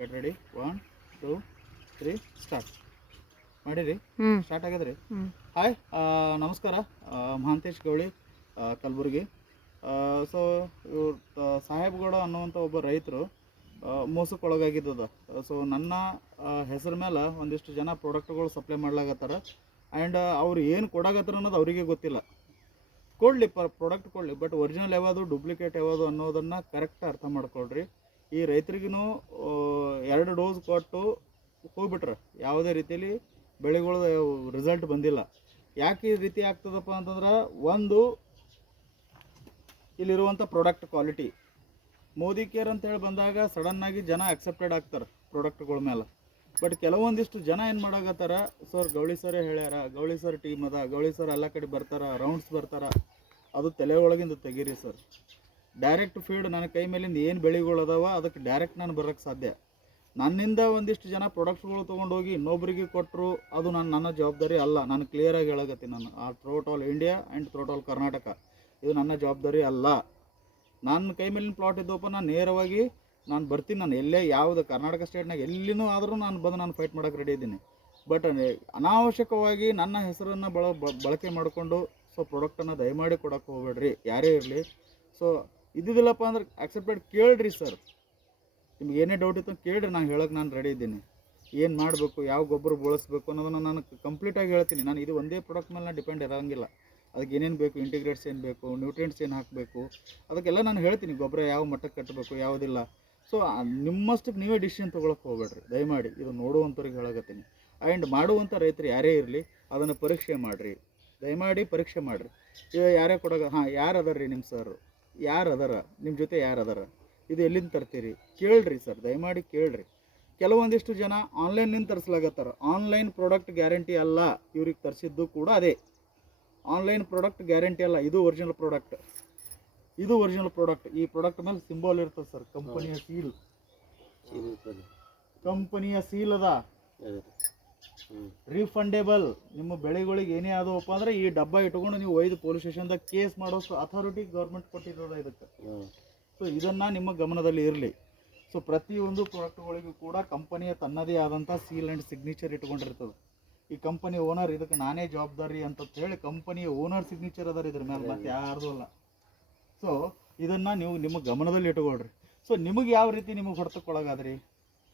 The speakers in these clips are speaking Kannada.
ಗೆಟ್ ರೆಡಿ 1 2 3 ಸ್ಟಾರ್ಟ್ ಮಾಡಿರಿ. ಸ್ಟಾರ್ಟ್ ಆಗ್ಯದ್ರಿ. ಹಾಯ್, ನಮಸ್ಕಾರ. ಮಹಾಂತೇಶ್ ಗೌಳಿ, ಕಲಬುರ್ಗಿ. ಸೊ ಇವ್ರು ಸಾಹೇಬ್ಗೌಡ ಅನ್ನುವಂಥ ಒಬ್ಬ ರೈತರು ಮೋಸಕ್ಕೊಳಗಾಗಿದ್ದದ. ಸೊ ನನ್ನ ಹೆಸರು ಮೇಲೆ ಒಂದಿಷ್ಟು ಜನ ಪ್ರಾಡಕ್ಟ್ಗಳು ಸಪ್ಲೈ ಮಾಡ್ಲಾಗತ್ತಾರ. ಆ್ಯಂಡ್ ಅವ್ರು ಏನು ಕೊಡಾಗತ್ತಾರ ಅನ್ನೋದು ಅವರಿಗೆ ಗೊತ್ತಿಲ್ಲ. ಕೊಡಲಿ, ಪ್ರಾಡಕ್ಟ್ ಕೊಡಲಿ, ಬಟ್ ಒರಿಜಿನಲ್ ಯಾವುದು ಡೂಪ್ಲಿಕೇಟ್ ಯಾವುದು ಅನ್ನೋದನ್ನು ಕರೆಕ್ಟ್ ಅರ್ಥ ಮಾಡ್ಕೊಳ್ರಿ. ಈ ರೈತರಿಗೂ 2 ಡೋಸ್ ಕೊಟ್ಟು ಹೋಗ್ಬಿಟ್ರೆ ಯಾವುದೇ ರೀತಿಯಲ್ಲಿ ಬೆಳೆಗಳ ರಿಸಲ್ಟ್ ಬಂದಿಲ್ಲ. ಯಾಕೆ ಈ ರೀತಿ ಆಗ್ತದಪ್ಪ ಅಂತಂದ್ರೆ, ಒಂದು ಇಲ್ಲಿರುವಂಥ ಪ್ರಾಡಕ್ಟ್ ಕ್ವಾಲಿಟಿ. ಮೋದಿ ಕೇರ್ ಅಂತೇಳಿ ಬಂದಾಗ ಸಡನ್ನಾಗಿ ಜನ ಅಕ್ಸೆಪ್ಟೆಡ್ ಆಗ್ತಾರೆ ಪ್ರಾಡಕ್ಟ್ಗಳ ಮೇಲೆ. ಬಟ್ ಕೆಲವೊಂದಿಷ್ಟು ಜನ ಏನು ಮಾಡಾಕತ್ತಾರ, ಸರ್ ಗೌಳಿ ಸರೇ ಹೇಳ್ಯಾರ, ಗೌಳಿ ಸರ್ ಟೀಮ್ ಅದ, ಗೌಳಿ ಸರ್ ಎಲ್ಲ ಕಡೆ ಬರ್ತಾರ, ರೌಂಡ್ಸ್ ಬರ್ತಾರ, ಅದು ತಲೆ ಒಳಗಿಂದ ತೆಗೀರಿ ಸರ್. ಡೈರೆಕ್ಟ್ ಫೀಲ್ಡ್ ನನ್ನ ಕೈ ಮೇಲಿಂದ ಏನು ಬೆಳೆಗಳದಾವ ಅದಕ್ಕೆ ಡೈರೆಕ್ಟ್ ನಾನು ಬರೋಕ್ಕೆ ಸಾಧ್ಯ. ನನ್ನಿಂದ ಒಂದಿಷ್ಟು ಜನ ಪ್ರಾಡಕ್ಟ್ಸ್ಗಳು ತೊಗೊಂಡೋಗಿ ಇನ್ನೊಬ್ಬರಿಗೆ ಕೊಟ್ಟರು, ಅದು ನನ್ನ ಜವಾಬ್ದಾರಿ ಅಲ್ಲ. ನಾನು ಕ್ಲಿಯರಾಗಿ ಹೇಳಕತ್ತೀನಿ. ನಾನು throughout all India and throughout all Karnataka ಇದು ನನ್ನ ಜವಾಬ್ದಾರಿ ಅಲ್ಲ. ನನ್ನ ಕೈ ಮೇಲಿನ ಪ್ಲಾಟ್ ಇದ್ದಪ್ಪ ನಾನು ನೇರವಾಗಿ ನಾನು ಬರ್ತೀನಿ. ನಾನು ಎಲ್ಲೇ ಯಾವುದು ಕರ್ನಾಟಕ ಸ್ಟೇಟ್ನಾಗ ಎಲ್ಲಿನೂ ಆದರೂ ನಾನು ಬಂದು ನಾನು ಫೈಟ್ ಮಾಡೋಕ್ಕೆ ರೆಡಿ ಇದ್ದೀನಿ. ಬಟ್ ಅನಾವಶ್ಯಕವಾಗಿ ನನ್ನ ಹೆಸರನ್ನು ಬಳಕೆ ಮಾಡಿಕೊಂಡು ಸೊ ಪ್ರಾಡಕ್ಟನ್ನು ದಯಮಾಡಿ ಕೊಡೋಕ್ಕೆ ಹೋಗ್ಬೇಡ್ರಿ, ಯಾರೇ ಇರಲಿ. ಸೊ ಇದ್ದಿದ್ದಿಲ್ಲಪ್ಪ ಅಂದ್ರೆ ಅಕ್ಸೆಪ್ಟೆಡ್ ಕೇಳ್ರಿ ಸರ್. ನಿಮ್ಗೆ ಏನೇ ಡೌಟ್ ಇತ್ತು ಕೇಳ್ರಿ, ನಾನು ಹೇಳೋಕ್ಕೆ ನಾನು ರೆಡಿ ಇದ್ದೀನಿ. ಏನು ಮಾಡಬೇಕು, ಯಾವ ಗೊಬ್ಬರ ಬಳಸಬೇಕು ಅನ್ನೋದನ್ನು ನಾನು ಕಂಪ್ಲೀಟಾಗಿ ಹೇಳ್ತೀನಿ. ನಾನು ಇದು ಒಂದೇ ಪ್ರಾಡಕ್ಟ್ ಮೇಲೆ ನಾನು ಡಿಪೆಂಡ್ ಇರೋಂಗಿಲ್ಲ. ಅದಕ್ಕೆ ಏನೇನು ಬೇಕು, ಇಂಟಿಗ್ರೇಟ್ಸ್ ಏನು ಬೇಕು, ನ್ಯೂಟ್ರಿಯೆಂಟ್ಸ್ ಏನು ಹಾಕಬೇಕು, ಅದಕ್ಕೆಲ್ಲ ನಾನು ಹೇಳ್ತೀನಿ. ಗೊಬ್ಬರ ಯಾವ ಮಟ್ಟಕ್ಕೆ ಕಟ್ಟಬೇಕು, ಯಾವುದಿಲ್ಲ. ಸೊ ನಿಮ್ಮಷ್ಟಕ್ಕೆ ನೀವೇ ಡಿಸಿಷನ್ ತೊಗೊಳಕ್ಕೆ ಹೋಗ್ಬೇಡ್ರಿ ದಯಮಾಡಿ. ಇದು ನೋಡುವಂಥವ್ರಿಗೆ ಹೇಳಕತ್ತೀನಿ. ಆ್ಯಂಡ್ ಮಾಡುವಂಥ ರೈತರು ಯಾರೇ ಇರಲಿ ಅದನ್ನು ಪರೀಕ್ಷೆ ಮಾಡಿರಿ, ದಯಮಾಡಿ ಪರೀಕ್ಷೆ ಮಾಡಿರಿ. ಈಗ ಯಾರೇ ಕೊಡೋಗ ಯಾರು ಅದಾರ ರೀ ನಿಮ್ಮ ಸರ್, ಯಾರು ಅದಾರ ನಿಮ್ಮ ಜೊತೆ, ಯಾರು ಅದಾರ, ಇದು ಎಲ್ಲಿಂದ ತರ್ತೀರಿ ಕೇಳ್ರಿ ಸರ್, ದಯಮಾಡಿ ಕೇಳ್ರಿ. ಕೆಲವೊಂದಿಷ್ಟು ಜನ ಆನ್ಲೈನ್ನಿಂದ ತರಿಸ್ಲಾಗತ್ತಾರ. ಆನ್ಲೈನ್ ಪ್ರಾಡಕ್ಟ್ ಗ್ಯಾರಂಟಿ ಅಲ್ಲ. ಇವ್ರಿಗೆ ತರಿಸಿದ್ದು ಕೂಡ ಅದೇ ಆನ್ಲೈನ್ ಪ್ರಾಡಕ್ಟ್ ಗ್ಯಾರಂಟಿ ಅಲ್ಲ. ಇದು ಒರಿಜಿನಲ್ ಪ್ರಾಡಕ್ಟ್, ಇದು ಒರಿಜಿನಲ್ ಪ್ರಾಡಕ್ಟ್. ಈ ಪ್ರಾಡಕ್ಟ್ ಮೇಲೆ ಸಿಂಬಲ್ ಇರ್ತದೆ ಸರ್, ಕಂಪನಿಯ ಸೀಲ್. ಕಂಪನಿಯ ಸೀಲ್ ಅದ. ರೀಫಂಡೇಬಲ್. ನಿಮ್ಮ ಬೆಳೆಗಳಿಗೆ ಏನೇ ಆದವಪ್ಪ ಅಂದರೆ ಈ ಡಬ್ಬ ಇಟ್ಕೊಂಡು ನೀವು ಒಯ್ದು ಪೊಲೀಸ್ ಸ್ಟೇಷನ್ದಾಗ ಕೇಸ್ ಮಾಡೋಷ್ಟು ಅಥಾರಿಟಿ ಗೌರ್ಮೆಂಟ್ ಕೊಟ್ಟಿರೋದು ಇದಕ್ಕೆ. ಸೊ ಇದನ್ನು ನಿಮ್ಮ ಗಮನದಲ್ಲಿ ಇರಲಿ. ಸೊ ಪ್ರತಿಯೊಂದು ಪ್ರಾಡಕ್ಟ್ಗಳಿಗೂ ಕೂಡ ಕಂಪನಿಯ ತನ್ನದೇ ಆದಂಥ ಸೀಲ್ ಆ್ಯಂಡ್ ಸಿಗ್ನೇಚರ್ ಇಟ್ಕೊಂಡಿರ್ತದೆ. ಈ ಕಂಪನಿ ಓನರ್ ಇದಕ್ಕೆ ನಾನೇ ಜವಾಬ್ದಾರಿ ಅಂತ ಹೇಳಿ ಕಂಪನಿಯ ಓನರ್ ಸಿಗ್ನೇಚರ್ ಅದಾರ ಇದ್ರ ಮೇಲೆ, ಮತ್ತೆ ಯಾರ್ದು ಅಲ್ಲ. ಸೊ ಇದನ್ನು ನೀವು ನಿಮ್ಮ ಗಮನದಲ್ಲಿ ಇಟ್ಕೊಳ್ರಿ. ಸೊ ನಿಮಗೆ ಯಾವ ರೀತಿ ನಿಮಗೆ ಹೊಡೆತಕ್ಕೊಳಗಾದ್ರಿ,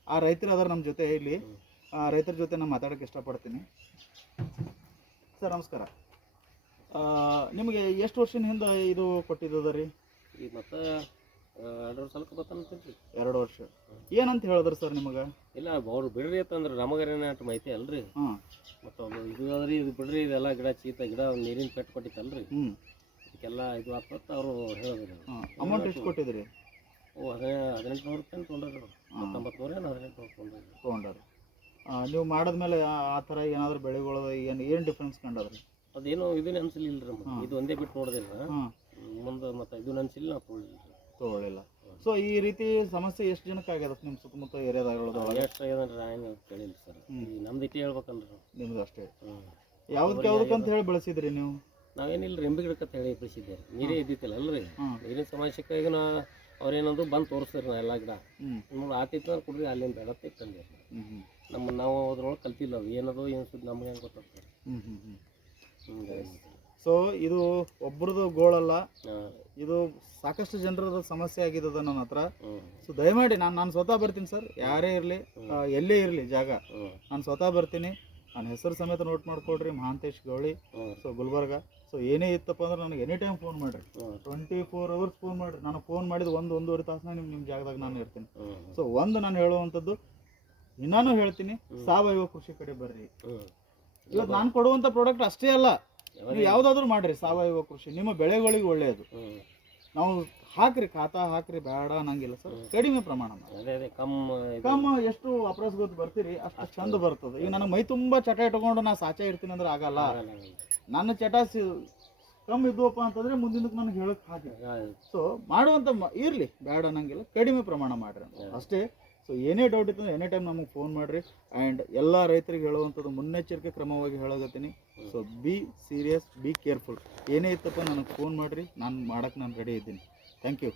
ಆ ರೈತರು ಅದಾರ ನಮ್ಮ ಜೊತೆ. ಇಲ್ಲಿ ರೈತರ ಜೊತೆ ನಾನು ಮಾತಾಡೋಕ್ಕೆ ಇಷ್ಟಪಡ್ತೀನಿ. ಸರ್ ನಮಸ್ಕಾರ. ನಿಮಗೆ ಎಷ್ಟು ವರ್ಷದ ಹಿಂದೆ ಇದು ಕೊಟ್ಟಿದ್ದದ ರೀ? ಈಗ ಮತ್ತೆ 2 ವರ್ಷಕ್ಕೆ ಬರ್ತಾನಂತೀರಿ. 2 ವರ್ಷ ಏನಂತ ಹೇಳಿದ್ರು ಸರ್ ನಿಮಗೆ? ಇಲ್ಲ, ಅವ್ರು ಬಿಡ್ರಿ ಅಂತಂದ್ರೆ ನಮಗೇನೇ ಅಷ್ಟು ಮಾಹಿತಿ ಅಲ್ರಿ. ಮತ್ತು ಅದು ಇದು ಅದ್ರಿ, ಇದು ಬಿಡ್ರಿ, ಇದೆಲ್ಲ ಗಿಡ ಚೀತ ಗಿಡ ನೀರಿನ ಪೆಟ್ಟು ಕೊಟ್ಟಿತ್ತಲ್ರಿ, ಇದಕ್ಕೆಲ್ಲ ಇದು ಆಗ್ತದೆ ಅವರು ಹೇಳಿದ್ರು. ಅಮೌಂಟ್ ಎಷ್ಟು ಕೊಟ್ಟಿದ್ರಿ? 1800 ರೂಪಾಯಿ ತೊಗೊಂಡ್ರಿ. 1900 ತೊಗೊಂಡ್ರಿ. ನೀವು ಮಾಡಿದ್ಮೇಲೆ ಆ ಥರ ಏನಾದರೂ ಬೆಳೆಗಳು ಏನು ಡಿಫ್ರೆನ್ಸ್ ಕಂಡದ್ರಿ? ಅದೇನು ಇದನ್ನ ಅನ್ಸಿಲ್ಲ ರೀ. ಇದು ಒಂದೇ ಬಿಟ್ಟು ನೋಡಿದಿಲ್ಲ ಮುಂದೆ, ಮತ್ತು ಇದು ಅನ್ಸಿಲ್ಲ, ನಾವು ತೊಗೊಳ್ಳಿಲ್ಲ. ಸೊ ಈ ರೀತಿ ಸಮಸ್ಯೆ ಎಷ್ಟು ಜನಕ್ಕೆ ಆಗ್ಯದ ನಿಮ್ಮ ಸುತ್ತಮುತ್ತ ಏರಿಯಾದಾಗೊಳಗೆ? ಎಷ್ಟು ಆಗ್ಯದನ್ರಿ ಹಂಗೆ ಕೇಳಿಲ್ಲ ಸರ್. ನಮ್ದು ಇಟ್ಟು ಹೇಳ್ಬೇಕಲ್ರಿ. ನಿಮ್ದು ಅಷ್ಟೇ. ಯಾವುದಕ್ಕಂತ ಹೇಳಿ ಬೆಳೆಸಿದ್ರಿ ನೀವು? ನಾವೇನಿಲ್ಲ, ರೆಂಬೆ ಗಿಡಕ್ಕಂತ ಹೇಳಿ ಬೆಳೆಸಿದ್ದೇವೆ. ನೀರೇ ಇದ್ದಿತ್ತಿಲ್ಲ ಅಲ್ರಿ. ನೀರಿನ ಸಮಸ್ಯೆಗೆ ಈಗ ಅವ್ರೇನಂದು ಬಂದು ತೋರಿಸ್ತಾರೆ ನಾ ಎಲ್ಲ ಗಿಡ ನೋಡಿ ಆತಿತ್ತು ಅಂದ್ರೆ ಕೊಡ್ರಿ, ಅಲ್ಲಿಂದ ಬೆಳತ್ತೆ ತಂದೆ. ನಾವು ಅದ್ರೊಳಗೆ ಕಲ್ತಿಲ್ಲ, ಅವು ಏನದು ಏನು ಸುದ್ದಿ ನಮ್ಗೆ ಹೆಂಗೆ ಗೊತ್ತಾಗ್ತದೆ. ಸೊ ಇದು ಒಬ್ರದ್ದು ಗೋಳಲ್ಲ, ಇದು ಸಾಕಷ್ಟು ಜನರದ ಸಮಸ್ಯೆ ಆಗಿದ್ದದ ನನ್ನ ಹತ್ರ. ಸೊ ದಯಮಾಡಿ ನಾನು ಸ್ವತಃ ಬರ್ತೀನಿ ಸರ್. ಯಾರೇ ಇರಲಿ, ಎಲ್ಲೇ ಇರಲಿ ಜಾಗ, ನಾನು ಸ್ವತಃ ಬರ್ತೀನಿ. ನನ್ನ ಹೆಸರು ಸಮೇತ ನೋಟ್ ಮಾಡ್ಕೊಡ್ರಿ, ಮಹಾಂತೇಶ್ ಗೌಳಿ. ಸೊ ಗುಲ್ಬರ್ಗ. ಸೊ ಏನೇ ಇತ್ತಪ್ಪ ಅಂದ್ರೆ ನನಗೆ ಎನಿ ಟೈಮ್ ಫೋನ್ ಮಾಡಿರಿ, 24 hours ಫೋನ್ ಮಾಡಿರಿ. ನಾನು ಫೋನ್ ಮಾಡಿದ 1-1.5 ತಾಸು ನಿಮ್ಮ ಜಾಗದಾಗ ನಾನು ಇರ್ತೀನಿ. ಸೊ ನಾನು ಹೇಳುವಂಥದ್ದು ಇನ್ನೂ ಹೇಳ್ತೀನಿ, ಸಾವಯವ ಕೃಷಿ ಕಡೆ ಬರ್ರಿ. ಇವತ್ತು ನಾನು ಕೊಡುವಂಥ ಪ್ರಾಡಕ್ಟ್ ಅಷ್ಟೇ ಅಲ್ಲ, ನೀವು ಯಾವುದಾದ್ರೂ ಮಾಡಿರಿ ಸಾವಯವ ಕೃಷಿ, ನಿಮ್ಮ ಬೆಳೆಗಳಿಗೆ ಒಳ್ಳೆಯದು. ನಾವು ಹಾಕ್ರಿ, ಖಾತಾ ಹಾಕ್ರಿ, ಬೇಡ ಅನ್ನಂಗಿಲ್ಲ ಸರ್. ಕಡಿಮೆ ಪ್ರಮಾಣ ಕಮ್ಮ ಎಷ್ಟು ಅಪ್ರಾಸ್ ಗೊತ್ತು ಬರ್ತೀರಿ ಅಷ್ಟು ಚಂದ ಬರ್ತದೆ. ಈಗ ನನಗೆ ಮೈ ತುಂಬ ಚಟ ಇಟ್ಕೊಂಡು ನಾ ಸಾಚೆ ಇರ್ತೀನಿ ಅಂದ್ರೆ ಆಗಲ್ಲ. ನನ್ನ ಚಟ ಕಮ್ಮಿ ಇದ್ವಪ್ಪ ಅಂತಂದರೆ ಮುಂದಿನಕ್ಕೆ ನನಗೆ ಹೇಳಕ್ಕೆ ಹಾಕಿ. ಸೊ ಮಾಡುವಂಥ ಇರಲಿ, ಬೇಡ ಅನ್ನಂಗಿಲ್ಲ, ಕಡಿಮೆ ಪ್ರಮಾಣ ಮಾಡಿರಿ ಅಷ್ಟೇ. ಸೊ ಏನೇ ಡೌಟ್ ಇತ್ತು ಎನಿ ಟೈಮ್ ನಮಗೆ ಫೋನ್ ಮಾಡಿರಿ. ಆ್ಯಂಡ್ ಎಲ್ಲ ರೈತರಿಗೆ ಹೇಳುವಂಥದ್ದು ಮುನ್ನೆಚ್ಚರಿಕೆ ಕ್ರಮವಾಗಿ ಹೇಳಕತ್ತೀನಿ. So be serious, be careful. ಏನೇ ಇತ್ತಪ್ಪ ನನಗೆ ಫೋನ್ ಮಾಡಿರಿ, ನಾನು ಮಾಡೋಕ್ಕೆ ನಾನು ರೆಡಿ ಇದ್ದೀನಿ. Thank you.